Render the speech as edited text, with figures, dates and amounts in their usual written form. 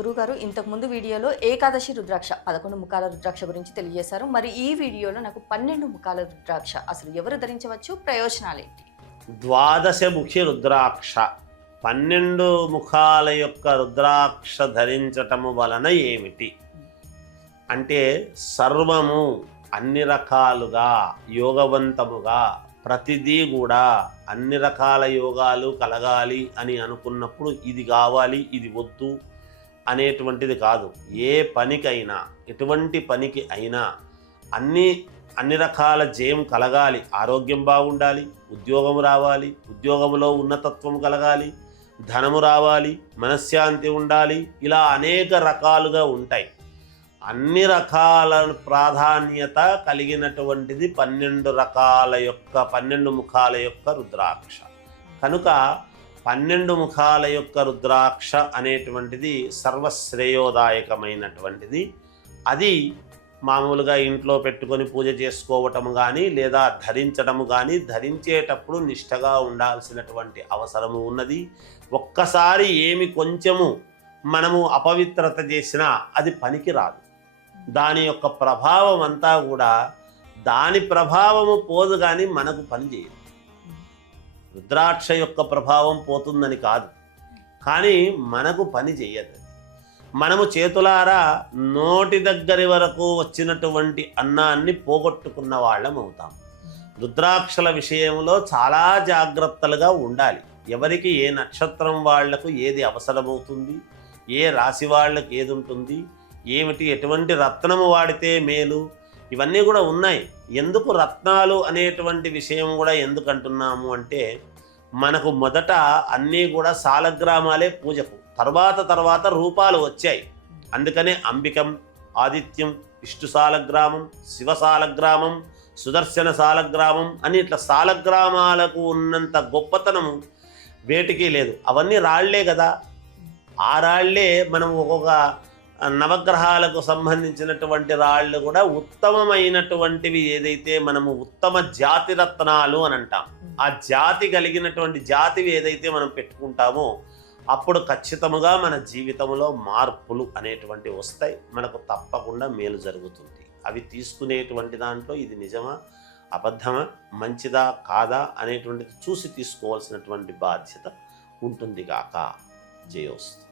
గురుగారు ఇంతకుముందు వీడియోలో ఏకాదశి రుద్రాక్ష 11 ముఖాల రుద్రాక్ష గురించి తెలియజేశారు. మరి ఈ వీడియోలో నాకు 12 ముఖాల రుద్రాక్ష అసలు ఎవరు ధరించవచ్చు, ప్రయోజనాలేంటి? ద్వాదశముఖి రుద్రాక్ష 12 ముఖాల యొక్క రుద్రాక్ష ధరించటము వలన ఏమిటి అంటే, సర్వము అన్ని రకాలుగా యోగవంతముగా ప్రతిదీ కూడా అన్ని రకాల యోగాలు కలగాలి అని అనుకున్నప్పుడు ఇది కావాలి ఇది వద్దు అనేటువంటిది కాదు. ఏ పనికైనా ఎటువంటి పనికి అయినా అన్ని రకాల జయం కలగాలి, ఆరోగ్యం బాగుండాలి, ఉద్యోగం రావాలి, ఉద్యోగంలో ఉన్నతత్వం కలగాలి, ధనము రావాలి, మనశ్శాంతి ఉండాలి, ఇలా అనేక రకాలుగా ఉంటాయి. అన్ని రకాల ప్రాధాన్యత కలిగినటువంటిది 12 ముఖాల యొక్క రుద్రాక్ష. కనుక 12 ముఖాల యొక్క రుద్రాక్ష అనేటువంటిది సర్వశ్రేయోదాయకమైనటువంటిది. అది మామూలుగా ఇంట్లో పెట్టుకొని పూజ చేసుకోవటం కానీ లేదా ధరించడము కానీ, ధరించేటప్పుడు నిష్టగా ఉండాల్సినటువంటి అవసరము ఉన్నది. ఒక్కసారి ఏమి కొంచెము మనము అపవిత్రత చేసినా అది పనికి రాదు. దాని యొక్క ప్రభావం అంతా కూడా దాని ప్రభావము పోదు కానీ మనకు పని చేయదు. రుద్రాక్ష యొక్క ప్రభావం పోతుందని కాదు, కానీ మనకు పని చేయదు. మనము చేతులారా నోటి దగ్గరి వరకు వచ్చినటువంటి అన్నాన్ని పోగొట్టుకున్న వాళ్ళం అవుతాం. రుద్రాక్షల విషయంలో చాలా జాగ్రత్తలుగా ఉండాలి. ఎవరికి ఏ నక్షత్రం వాళ్లకు ఏది అవసరమవుతుంది, ఏ రాశి వాళ్ళకు ఏది ఉంటుంది, ఏమిటి ఎటువంటి రత్నము వాడితే మేలు, ఇవన్నీ కూడా ఉన్నాయి. ఎందుకు రత్నాలు అనేటువంటి విషయం కూడా ఎందుకు అంటున్నాము అంటే, మనకు మొదట అన్నీ కూడా సాలగ్రామాలే పూజకు, తర్వాత రూపాలు వచ్చాయి. అందుకనే అంబికం, ఆదిత్యం, విష్ణు సాలగ్రామం, శివ సాలగ్రామం, సుదర్శన సాలగ్రామం అని ఇట్లా సాలగ్రామాలకు ఉన్నంత గొప్పతనము వేటికి లేదు. అవన్నీ రాళ్లే కదా. ఆ రాళ్లే మనం ఒక్కొక్క నవగ్రహాలకు సంబంధించినటువంటి రాళ్ళు కూడా ఉత్తమమైనటువంటివి, ఏదైతే మనము ఉత్తమ జాతి రత్నాలు అని అంటాం. ఆ జాతి కలిగినటువంటి జాతివి ఏదైతే మనం పెట్టుకుంటామో అప్పుడు ఖచ్చితంగా మన జీవితంలో మార్పులు అనేటువంటివి వస్తాయి. మనకు తప్పకుండా మేలు జరుగుతుంది. అవి తీసుకునేటువంటి దాంట్లో ఇది నిజమా అబద్ధమా, మంచిదా కాదా అనేటువంటిది చూసి తీసుకోవాల్సినటువంటి బాధ్యత ఉంటుంది గాక. జయోస్తు.